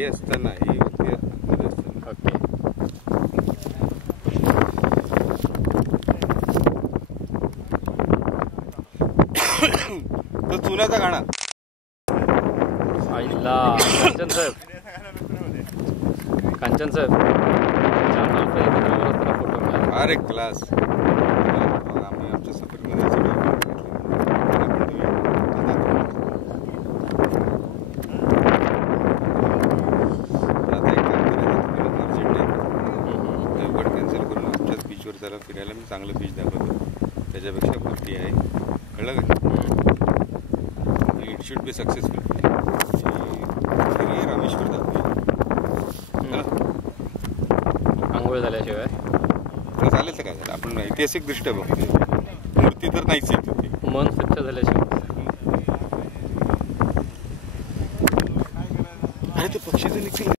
हे असताना ही व्यक्ती आतमध्ये असताना. ओके. तो चुनाचा गाणा आईला कांचन साहेब, कांचन साहेब फोटो मिळाला. अरे क्लास. आम्ही आमच्या सफरमध्ये कॅन्सल करून आमच्याच बीचवर जरा फिरायला मी चांगलं बीच दाखवतो. त्याच्यापेक्षा गोष्टी आहे, कळलं का? It should be successful. Rameshwar दाखवूया. आंघोळ झाल्याशिवाय चालेल तर काय झालं. आपण ऐतिहासिक दृष्ट्या बघतो, मूर्ती तर नाहीच आहे तिथे. मन स्वच्छ झाल्याशिवाय. अरे ते पक्षीचं निघतील.